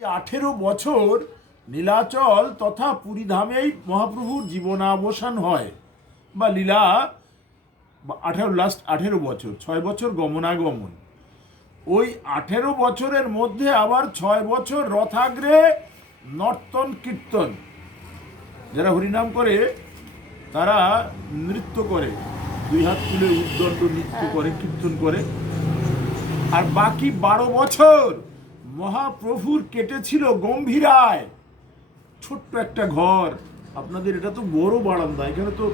18 বছর নীলাচল তথা পুরীধামেই মহাপ্রভুর জীবনাবসান হয় বা লীলা 18 বছর 6 বছর গমনাগমন। ওই 18 বছরের মধ্যে আবার 6 বছর রথাগ্রে নর্তন কীর্তন, যারা হরিনাম করে তারা নৃত্য করে, দুই হাত তুলে উদ্দণ্ড নৃত্য করে, কীর্তন করে। আর বাকি 12 বছর মহাপ্রভুর কেটেছিল গম্ভীরায়, ছোট্ট একটা ঘর। আপনাদের এটা তো বড় বারান্দা, এখানে তো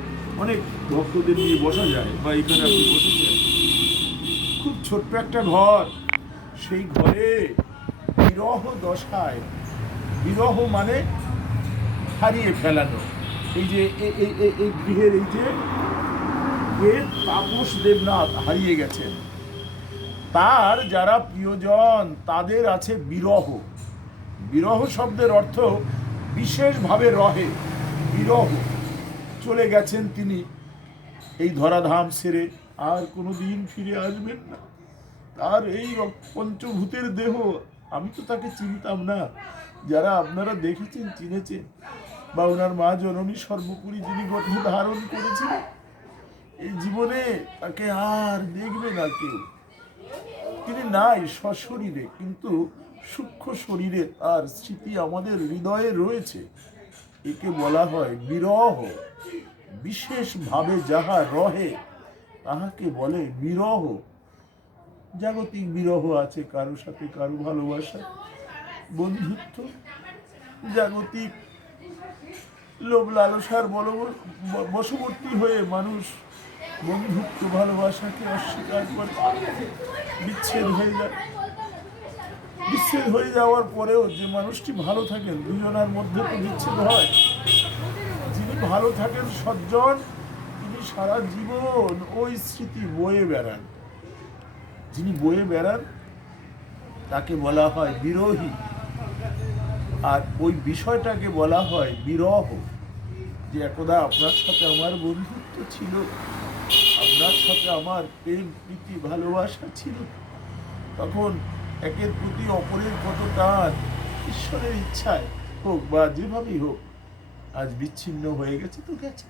অনেক ভক্তদের নিয়ে বসা যায়, বা এখানে আপনি বসেছেন, খুব ছোট্ট একটা ঘর। সেই ঘরে বিরহ দশায়, বিরহ মানে হারিয়ে ফেলানো, এই যে এই গৃহের এই যে তাপস দেবনাথ হারিয়ে গেছেন, তার যারা প্রিয়জন তাদের আছে বিরহ। বিরহ শব্দের অর্থ বিশেষভাবে রহে, বিরহ। চলে গেছেন তিনি এই ধরাধাম ছেড়ে, আর কোনোদিন ফিরে আসবেন না। তার এই পঞ্চভূতের দেহ, আমি তো তাকে চিনতাম না, যারা আপনারা দেখেছেন চিনেছেন, বা ওনার মা জননী সর্বোপরি যিনি গর্ভ ধারণ করেছিলেন, এই জীবনে তাকে আর দেখবে না কেউ। তিনি নাই সশরীরে, কিন্তু সূক্ষ্ম শরীরে তার স্মৃতি আমাদের হৃদয়ে রয়েছে। একে বলা হয় বিরহ। বিশেষভাবে যাহা রহে তাহাকে বলে বিরহ। জাগতিক বিরহ আছে, কারো সাথে কারো ভালোবাসা, বন্ধুত্ব, জাগতিক লোভ লালসার বশবর্তী হয়ে মানুষ বন্ধুত্ব ভালোবাসাকে অস্বীকার করে, বিচ্ছেদ হয়ে যায়। বিচ্ছেদ হয়ে যাওয়ার পরেও যে মানুষটি ভালো থাকেন, দুজনের মধ্যে তো বিচ্ছেদ হয়, যিনি ভালো থাকেন সজ্জন, তিনি সারা জীবন ওই স্মৃতি বয়ে বেড়ান। যিনি বয়ে বেড়ান তাকে বলা হয় বিরহী, আর ওই বিষয়টাকে বলা হয় বিরহ। যে একদা আপনার সাথে আমার বন্ধুত্ব ছিল, আপনার সাথে আমার প্রেম প্রীতি ভালোবাসা ছিল, তখন একের প্রতি অপরের কত টান, ঈশ্বরের ইচ্ছায় হোক বা যেভাবেই হোক, আজ বিচ্ছিন্ন হয়ে গেছে তো গেছে।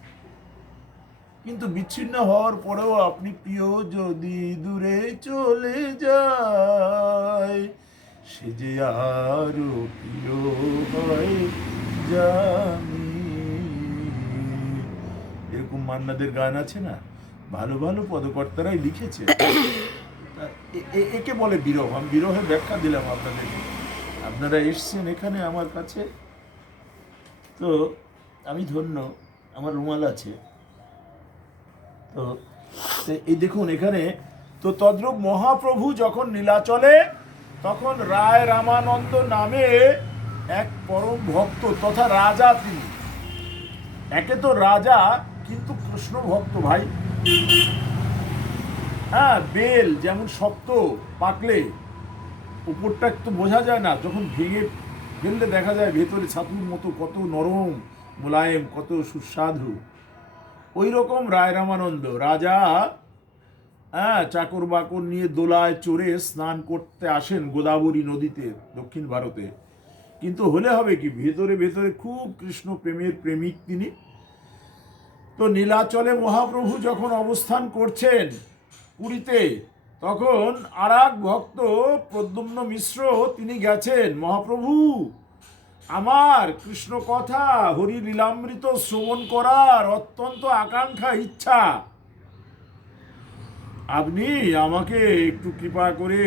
কিন্তু বিচ্ছিন্ন হওয়ার পরেও আপনি প্রিয় যদি দূরে চলে যায়, সে যে আরো প্রিয় হয় জানি। এরকম মান্নাদের গান আছে না, ভালো ভালো পদকর্তারাই লিখেছে। একে বলে বিরহ। আমি বিরহের ব্যাখ্যা দিলাম আপনাদের, আপনারা এসছেন এখানে আমার কাছে, তো আমি ধন্য। আমার রুমাল আছে তো, এই দেখুন এখানে তো তদ্রূপ মহাপ্রভু যখন নীলাচলে, তখন রায় রামানন্দ নামে এক পরম ভক্ত তথা রাজা তিনি। একে তো রাজা, কিন্তু কৃষ্ণ ভক্ত ভাই। হ্যাঁ, বেল যেমন শক্ত, পাকলে উপরটা একটু বোঝা যায় না, যখন ভেঙে ফেললে দেখা যায় ভেতরে ছাতুর মতো কত নরম মোলায়েম, কত সুস্বাদু। ওই রকম রায় রামানন্দ রাজা, চাকর বাকর নিয়ে দোলায় চড়ে স্নান করতে আসেন গোদাবরী নদীতে, দক্ষিণ ভারতে। কিন্তু হলে হবে কি, ভেতরে ভেতরে খুব কৃষ্ণ প্রেমের প্রেমিক তিনি। তো নীলাচলে মহাপ্রভু যখন অবস্থান করছেন পুরীতে, তখন আর এক ভক্ত প্রদ্যুম্ন মিশ্র তিনি গেছেন, মহাপ্রভু আমার কৃষ্ণ কথা হরি লীলামৃত শ্রবণ করার অত্যন্ত আকাঙ্ক্ষা, ইচ্ছা, আপনি আমাকে একটু কৃপা করে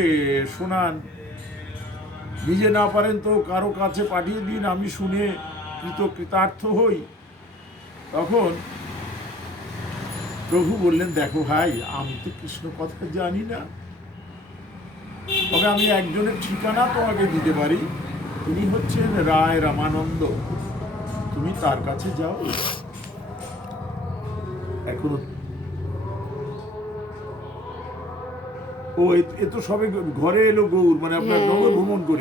শোনান। নিজে না পারেন তো কারো কাছে পাঠিয়ে দিন, আমি শুনে কৃতার্থ হই। তখন প্রভু বললেন, দেখো ভাই, আমি তো কৃষ্ণ কথা জানি না, তবে আমি একজনের ঠিকানা তোমাকে দিতে পারি। তিনি হচ্ছেন রায় রামানন্দ, তুমি তার কাছে যাও। এখন ও এ তো সবে ঘরে এলো গৌর, মানে আপনার নগর ভ্রমণ করে।